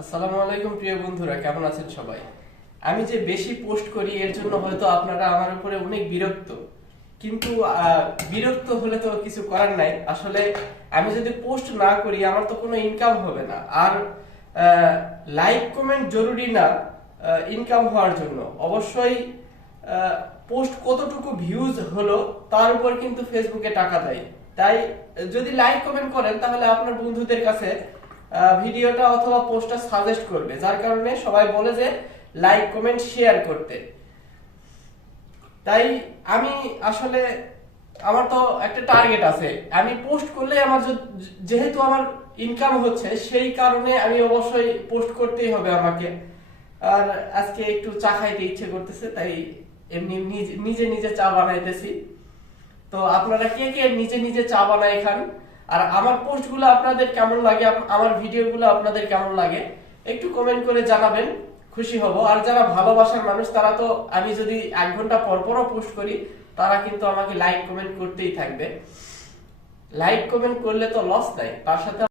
আসসালামু আলাইকুম প্রিয় বন্ধুরা, কেমন আছেন সবাই? আমি যে বেশি পোস্ট করি এর জন্য হয়তো আপনারা আমার উপরে অনেক বিরক্ত, কিন্তু বিরক্ত হলে তো কিছু করার নাই। আসলে আমি যদি পোস্ট না করি আমার তো কোনো ইনকাম হবে না। আর লাইক কমেন্ট জরুরি না ইনকাম হওয়ার জন্য। অবশ্যই পোস্ট কতটুকু ভিউজ হলো তার উপর কিন্তু ফেসবুকে টাকা দেয়। তাই যদি লাইক কমেন্ট করেন তাহলে আপনার বন্ধুদের কাছে ভিডিওটা অথবা পোস্টটা সাজেস্ট করবে, যার কারণে সবাই বলে যে লাইক কমেন্ট শেয়ার করতে। তাই আমি আসলে আমার তো একটা টার্গেট আছে, আমি পোস্ট করলে আমার যেহেতু আমার ইনকাম হচ্ছে সেই কারণে আমি অবশ্যই পোস্ট করতেই হবে আমাকে। আর আজকে একটু চা খাইতে ইচ্ছে করতেছে, তাই এমনি নিজে নিজে চা বানাইতেছি। তো আপনারা কে কে নিজে নিজে চা বানাই খান? আর আমার পোস্টগুলো আপনাদের কেমন লাগে, আমার ভিডিওগুলো আপনাদের কেমন লাগে একটু কমেন্ট করে জানাবেন, খুশি হব। আর যারা ভালোবাসার মানুষ তারা তো আমি যদি 1 ঘন্টা পর পরও পোস্ট করি তারা কিন্তু আমাকে লাইক কমেন্ট করতেই থাকবে। লাইক কমেন্ট করলে তো লস নাই, তার সাথে